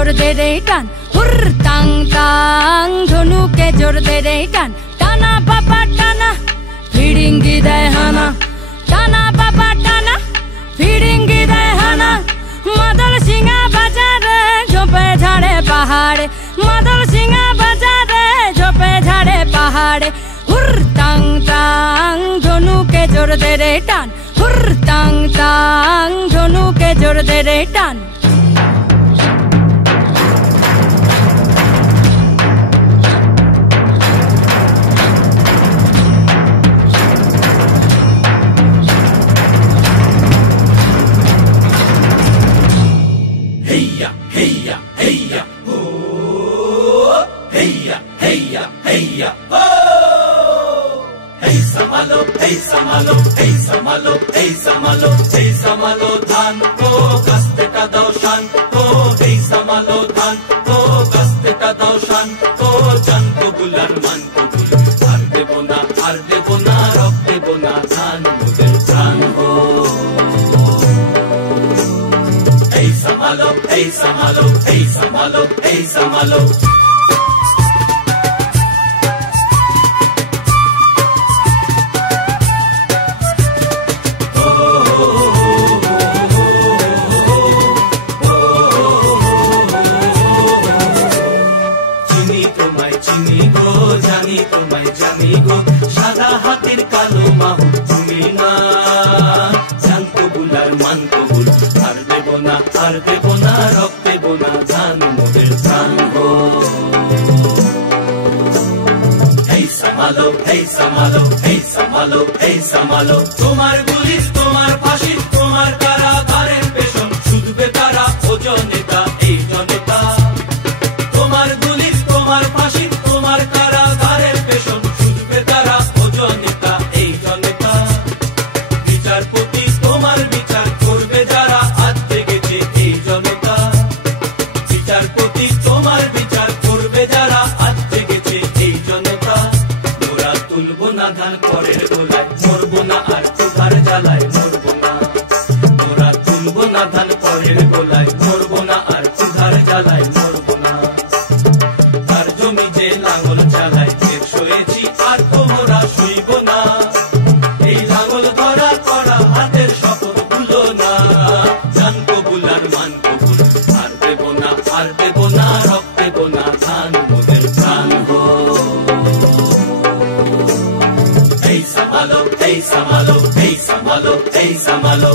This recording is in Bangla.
জোর দে রে টান হুর তাং তাং ধনুকে জোর দে রে টান টানা বাবা টানা ফিরিঙ্গি দেয় হানা টানা বাবা টানা ফিরিঙ্গি দেয় হানা মাদল সিংহা বাজারে ঝোপে ঝাড়ে পাহাড়ে মাদল সিংহা বাজারে ঝোপে ঝাড়ে পাহাড়ে হুর তাং তাং ধনুকে জোর দে রে টান হুর তাং তাং ধনুকে জোর দে রে টান Heya, heya, heya, ho! Heya, heya, heya, ho! Hey samalo, hey samalo, hey samalo, hey samalo, hey samalo dhan ko kaste ka dao shan ko hey samalo dhan ko kaste ka dao shan ko jan ko bular man ko bul har debo na rok debo na dhan moder dhan ho Hey samalo, hey samalo, hey samalo, hey samalo জানি গো সাদা হাতের কালো মাহু তুমি না জান কবুলার মান কবুল আর দেব না রক দেব না ধান মোদের ধান গো এই সামালো এই সামালো এই সামালো এই সামালো তোমার পুলিশ তোমার ফাঁসি তোমার কারাগারের পেছন শুধবে তারা ও জনতা এই জনতা তোমার পুলিশ তোমার ফাঁসি তোমার কারাগারের পেছন শুধবে তারা ও জনতা এই জনতা বিচারপতি তোমার বিচার করবে যারা আজ জেগেছে এই জনতা বিচারপতি তোমার বিচার করবে যারা আজ জেগেছে এই জনতা মোরা তুলবো না ধান পরের গোলায় মরবো না আর ক্ষুধার জ্বালায় মরবো না মোরা তুলবো না ধান পরের গোলায় মরবো না আর ক্ষুধার জ্বালায় মরবো না তার জমি যে লাঙল চালায় শেষ হয়েছি আর তোমরা শুইব না এই লাঙল ধরা করা হাতের শপথ ভুলো না জান কবুলার মান কবুল আর দেব না রক দেব না ধান মোদের ধান গো এই সামালো এই সামালো এই সামালো এই সামালো